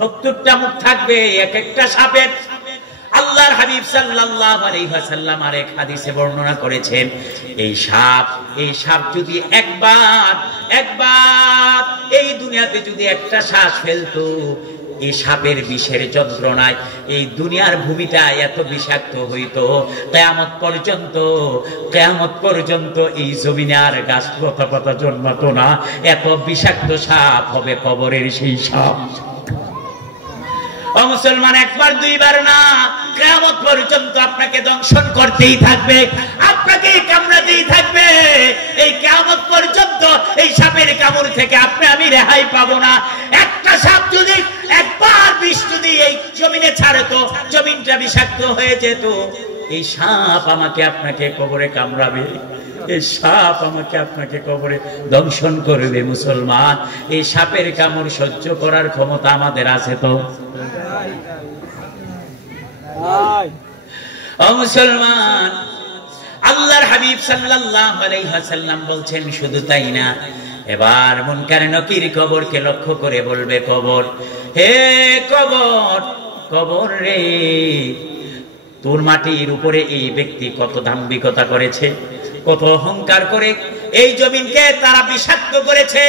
70টা মুখ থাকবে এক একটা সাপের। আল্লাহর হাবিব সাল্লাল্লাহু আলাইহি ওয়াসাল্লাম আরেক হাদিসে বর্ণনা করেছেন, এই সাপ যদি একবার এই দুনিয়াতে যদি একটা শ্বাস ফেলতো, এই সাপের বিষের যন্ত্রণায় এই দুনিয়ার ভূমিটা এত বিষাক্ত হইতো, কিয়ামত পর্যন্ত এই জমিনে আর গাছ পাতা জন্মাতো না। এত বিষাক্ত সাপ হবে কবরের সেই সাপ। ও মুসলমান, একবার দুইবার না, কিয়ামত পর্যন্ত আপনাকে দংশন করতেই থাকবে, আপনাকে কামড়াতেই থাকবে। এই কিয়ামত পর্যন্ত এই সাপের কামড় থেকে আমি রেহাই পাবো না। একটা সাপ যদি একবার বিষ যদি এই জমিনে ছাড়তো, জমিনটা বিষাক্ত হয়ে যেত। এই সাপ আমাকে আপনাকে কবরে কামড়াবে, এই সাপ আমাকে আপনাকে কবরে দংশন করবে। মুসলমান, এই সাপের কামড় সহ্য করার ক্ষমতা আমাদের আছে তো? ও মুসলমান, আল্লাহর হাবিব সাল্লাল্লাহু আলাইহি ওয়াসাল্লাম বলছেন, শুধু তাই না, এবার মুনকার নকির কবরকে লক্ষ্য করে বলবে, কবর, হে কবর রে, তোর মাটির উপরে এই ব্যক্তি কত দাম্ভিকতা করেছে, কত অহংকার করে এই জমিনকে তারা বিষাক্ত করেছে,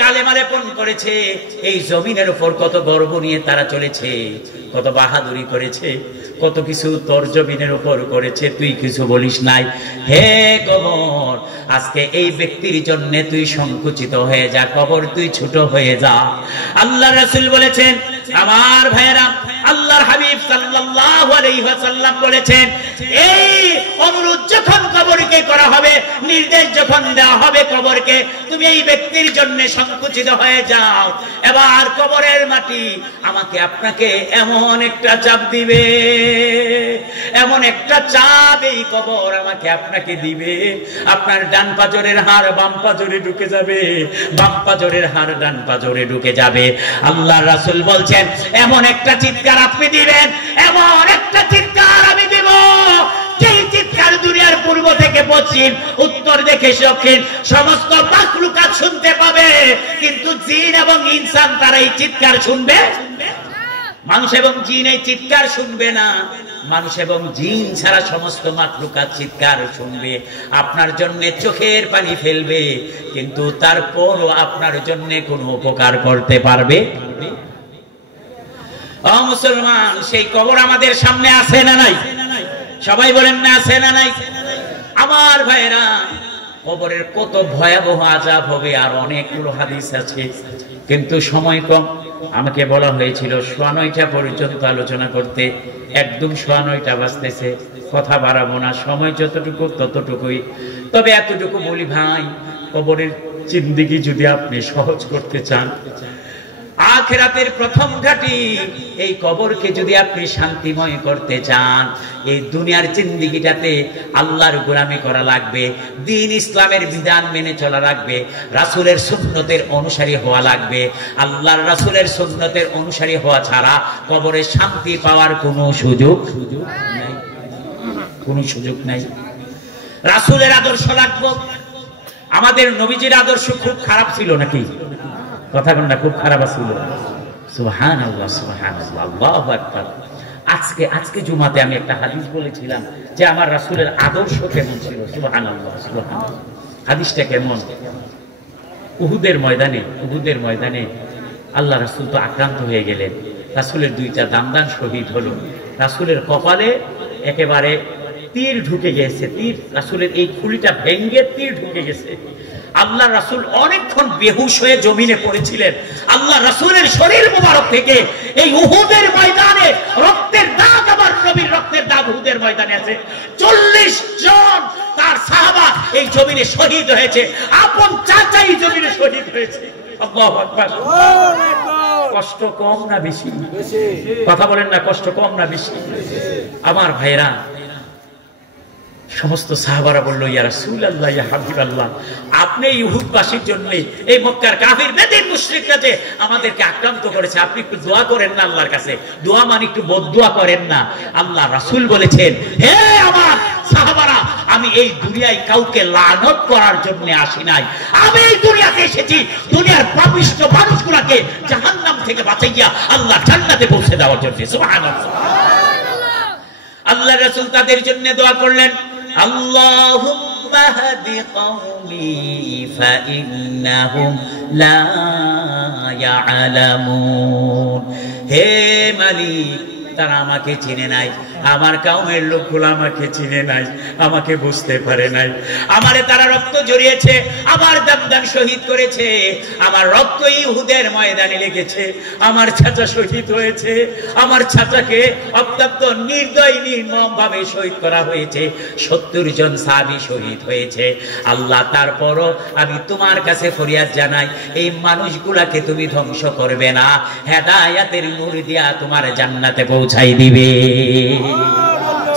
কালেমা লেপন করেছে। এই জমিনের উপর কত গর্ব নিয়ে তারা চলেছে, কত বাহাদুরি করেছে, কত কিছু তোর জমিনের উপর করেছে, তুই কিছু বলিস নাই। হে কবর, আজকে এই ব্যক্তির জন্য তুই সংকুচিত হয়ে যা, কবর তুই ছোট হয়ে যা। আল্লাহ রাসূল বলেছেন, আমার ভাইয়েরা, আল্লাহর হাবিব সাল্লাল্লাহু আলাইহি ওয়াসাল্লাম বলেছেন, এই অনুরোধ যখন কবরকে করা হবে, নির্দেশ যখন দেওয়া হবে কবরকে, তুমি এই ব্যক্তির জন্য সংকুচিত হয়ে যাও। এবার কবরের মাটি আমাকে আপনাকে এমন একটা চাপ দিবে, এমন একটা চাপ এই কবর আমাকে আপনাকে দিবে, আপনার ডান পাজরের হাড় বাম পাজরে ঢুকে যাবে, বাম পাজরের হাড় ডান পাজরে ঢুকে যাবে। আল্লাহ রাসূল বলছেন, এমন একটা চিৎকার আপনি দিবেন, এমন একটা চিৎকার আমি দেব, যেই চিৎকার দুনিয়ার পূর্ব থেকে পশ্চিম, উত্তর থেকে দক্ষিণ সমস্ত মাখলুকাত শুনতে পাবে, কিন্তু জিন এবং ইনসান তারা এই চিৎকার শুনবে, মানুষ এবং জিন এই চিৎকার শুনবে না। মানুষ এবং জিন ছাড়া সমস্ত মাখলুকাত চিৎকার শুনবে, আপনার জন্য চোখের পানি ফেলবে, কিন্তু তারপরও আপনার জন্য কোনো উপকার করতে পারবে। ও মুসলমান, সেই কবর আমাদের সামনে আছে না নাই? সবাই বলেন না, আছে না নাই? আমার ভাইরা, কবরের কত ভয়াবহ আযাব হবে আর অনেকগুলো হাদিস আছে, কিন্তু সময় কম। আমাকে বলা হয়েছিল 9:15 পর্যন্ত আলোচনা করতে, একদম 9:15 বাজতেছে, কথা বাড়াবো না, সময় যতটুকু ততটুকুই। তবে এতটুকু বলি ভাই, কবরের জিন্দেগি যদি আপনি সহজ করতে চান, আখিরাতের প্রথম ঘাটি এই কবরকে যদি আপনি শান্তিময় করতে চান, এই দুনিয়ার জিন্দেগিটাতে আল্লাহর গোলামি করা লাগবে, দ্বীন ইসলামের বিধান মেনে চলা লাগবে, রাসূলের সুন্নতের অনুসারী হওয়া লাগবে। আল্লাহর রাসূলের সুন্নতের অনুসারী হওয়া ছাড়া কবরে শান্তি পাওয়ার কোনো সুযোগ নাই, কোনো সুযোগ নাই। রাসূলের আদর্শ লাগবে। আমাদের নবীজির আদর্শ খুব খারাপ ছিল নাকি? কথা বলেন না, খুব খারাপ ছিল। সুবহানাল্লাহ, সুবহানাল্লাহ, আল্লাহু আকবার। আজকে জুমাতে আমি একটা হাদিস বলেছিলাম যে আমার রাসূলের আদর্শ কেমন ছিল। সুবহানাল্লাহ, সুবহানাল্লাহ। হাদিসটা কেমন? উহুদের ময়দানে আল্লাহ রাসূল তো আক্রান্ত হয়ে গেলেন, রাসূলের 2টা দামদান শহীদ হলো, রাসূলের কপালে একেবারে তীর ঢুকে গেছে, রাসূলের এই খুলিটা ভেঙে তীর ঢুকে গেছে। আল্লাহ রাসূল অনেকক্ষণ বেহুশ হয়ে জমিনে পড়েছিলেন। আল্লাহ রাসূলের শরীর মোবারক থেকে এই উহুদের ময়দানে রক্তের দাগ, আমার নবীর রক্তের দাগ উহুদের ময়দানে আছে। 40 জন তার সাহাবা এই জমিনে শহীদ হয়েছে, আপন চাচাই জমিনে শহীদ হয়েছে। আল্লাহু আকবার। কষ্ট কম না বেশি? কথা বলেন না, কষ্ট কম না বেশি? আমার ভাইরা, সমস্ত সাহাবারা বলল, ইয়া রাসূলুল্লাহ, ইয়া হাবিবাল্লাহ, আপনি ইহুদবাসীর জন্য, এই মক্কার কাফির বেদিন মুশরিকরা যে আমাদেরকে আক্রান্ত করেছে, আপনি একটু দোয়া করেন না আল্লাহর কাছে। দোয়া মানে একটু বদদুয়া করেন না। আল্লাহ রাসূল বলেছেন, হে আমার সাহাবারা, আমি এই দুনিয়ায় কাউকে লানত করার জন্য আসি নাই। আমি এই দুনিয়াতে এসেছি দুনিয়ার পাপিষ্ঠ মানুষগুলোকে জাহান্নাম থেকে বাঁচাইয়া আল্লাহ জান্নাতে পৌঁছে দেওয়ার জন্য। সুবহানাল্লাহ। আল্লাহ রাসূল তাদের জন্য দোয়া করলেন, আল্লাহুম্মা হাদি কওমি ফাইন্নাহুম লা ইয়ালামুন। হে মালিক, তারা আমাকে চিনে নাই, আমার কওমের লোকগুলো আমাকে চিনে নাই, আমাকে বুঝতে পারে নাই। আমারে তারা রক্ত জড়িয়েছে, আমার দাম শহীদ করেছে, আমার রক্ত ইহুদের ময়দানে লেগেছে, আমার চাচা শহীদ হয়েছে, আমার চাচাকে অত্যন্ত নির্দয় নির্মম ভাবে শহীদ করা হয়েছে, 70 জন সাহাবী শহীদ হয়েছে। আল্লাহ, তারপরও আমি তোমার কাছে ফরিয়াদ জানাই, এই মানুষগুলাকে তুমি ধ্বংস করবে না, হেদায়েতের নূর দিয়া তোমার জান্নাতে পৌঁছাই দিবে।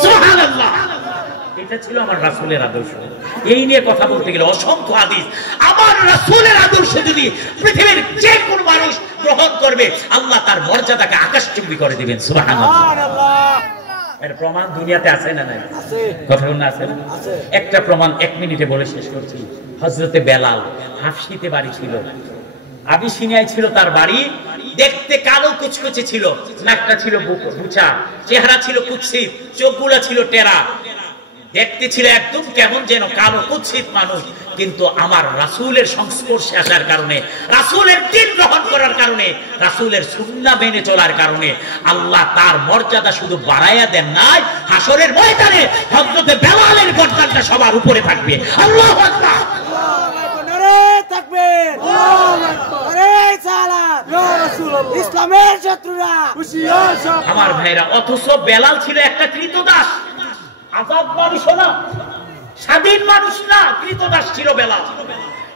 সুবহানাল্লাহ। এটা ছিল আমার রাসূলের আদর্শ। এই নিয়ে কথা বলতে গেলে অসংখ্য হাদিস। আমার রাসূলের আদর্শ যদি পৃথিবীর যে কোনো মানুষ গ্রহণ করবে, আল্লাহ তার মর্যাদাকে আকাশচুম্বী করে দিবেন। সুবহানাল্লাহ। এর প্রমাণ দুনিয়াতে আছে না নাই? আছে। কথা বলুন, আছে না? আছে। একটা প্রমাণ 1 মিনিটে বলে শেষ করছি। হযরতে বেলাল হাফসিতে বাড়ি ছিল, আবিসিনিয়ায় ছিল তার বাড়ি। দেখতে কালো কুচকুচে ছিল, নাকটা ছিল বুচা, চেহারা ছিল কুৎসিত, চোখগুলা ছিল টেরা, দেখতে ছিল একদম কেমন যেন কালো কুৎসিত মানুষ। কিন্তু আমার রাসূলের সংস্পর্শে আসার কারণে, রাসূলের দ্বীন গ্রহণ করার কারণে, রাসূলের সুন্নাহ মেনে চলার কারণে আল্লাহ তার মর্যাদা শুধু বাড়াইয়া দেন নাই, হাসরের ময়দানে হযরতে বেলালের মর্যাদা সবার উপরে থাকবে। আল্লাহু আকবার। আমার ভাইরা, অথচ বেলাল ছিল একটা ক্রীতদাস, আজাদ মানুষ না, স্বাধীন মানুষ না, ক্রীতদাস ছিল বেলাল।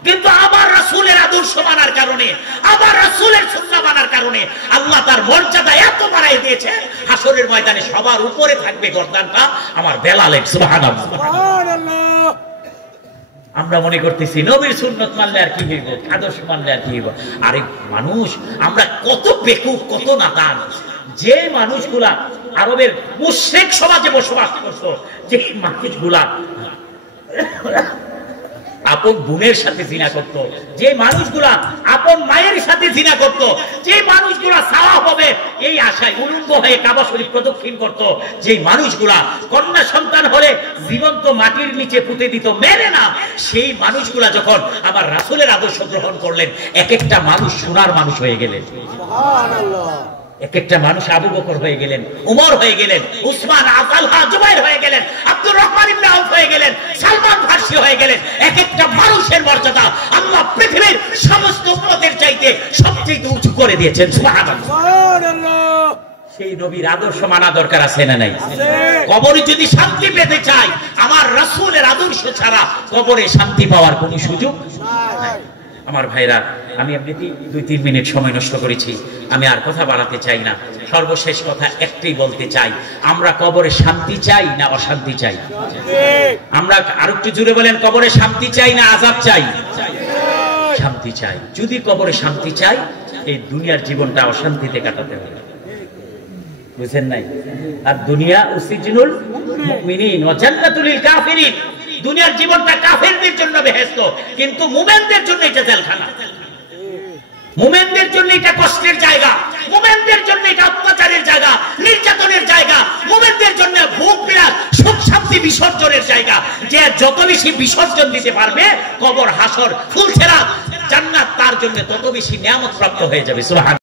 কিন্তু আমার রাসূলের আদর্শ মানার কারণে, আমার রাসূলের সুন্নাহ মানার কারণে আল্লাহ তার মর্যাদা এত বাড়াই দিয়েছে, হাসরের ময়দানে সবার উপরে থাকবে গর্দানটা আমার বেলালের। সুবহানাল্লাহ। আমরা মনে করতেছি নবীর সুন্নত মানলে আর কি হইব, আদর্শ মানলে আর কি হইব। আরে মানুষ, আমরা কত বেকুব, কত নাদান। যে মানুষগুলা আরবের মুশরিক সমাজে বসবাস করতো, যে মানুষগুলা আপন বোনের সাথে জিনা করতো, যে মানুষগুলা আপন মায়ের সাথে জিনা করতো, যে মানুষগুলা সাওয়া হবে এই আশায় উলঙ্গ হয়ে কাবা শরীফ প্রদক্ষিণ করতো, যে মানুষগুলা কন্যা সন্তান হলে জীবন্ত মাটির নিচে পুঁতে দিত, মেরে না, সেই মানুষগুলা যখন আমার রাসূলের আদর্শ গ্রহণ করলেন, এক একটা মানুষ সোনার মানুষ হয়ে গেলেন। সুবহানাল্লাহ। এক একটা মানুষ আবু বকর হয়ে গেলেন, উমর হয়ে গেলেন, উসমান, আতালহা, জুবাইর হয়ে গেলেন, আব্দুর রহমান ইবনে আউফ হয়ে গেলেন, সালমান ফারসি হয়ে গেলেন। এক একটা মানুষের মর্যাদা আল্লাহ পৃথিবীর সমস্ত উম্মতের চাইতে সবচেয়ে উঁচু করে দিয়েছেন। সুবহানাল্লাহ। সুবহানাল্লাহ। সেই নবীর আদর্শ মানা দরকার আছে না নাই? কবরে যদি শান্তি পেতে চাই, আমার রাসূলের আদর্শ ছাড়া কবরে শান্তি পাওয়ার কোনো সুযোগ নাই। আমার ভাইরা, আমি এমনিতেই 2-3 মিনিট সময় নষ্ট করেছি, আমি আর কথা বাড়াতে চাই না। সর্বশেষ কথা একটাই বলতে চাই, আমরা কবরে শান্তি চাই না অশান্তি চাই? আমরা আরেকটু জুড়ে বলেন, কবরে শান্তি চাই না আযাব চাই? শান্তি চাই। যদি কবরে শান্তি চাই, এই দুনিয়ার জীবনটা অশান্তিতে কাটাতে হবে। বুঝেন নাই? আর দুনিয়া উসিজনুল মুমিনিন ওয়া জান্নাতুল লিল কাফিরিন। দুনিয়ার জীবনটা কাফেরদের জন্য বেহেশত, কিন্তু মুমিনদের জন্য এটা জেলখানা। মুমিনদের জন্য এটা কষ্টের জায়গা, মুমিনদের জন্য এটা অত্যাচারের জায়গা, নির্যাতনের জায়গা, মুমিনদের জন্য ভোগ বিলাস, সুখ শান্তি বিসর্জনের জায়গা। যে যত বেশি বিসর্জন দিতে পারবে, কবর, হাসর, ফুলসেরাত, জান্নাত তার জন্য তত বেশি নিয়ামত প্রাপ্ত হয়ে যাবে। সুবহান।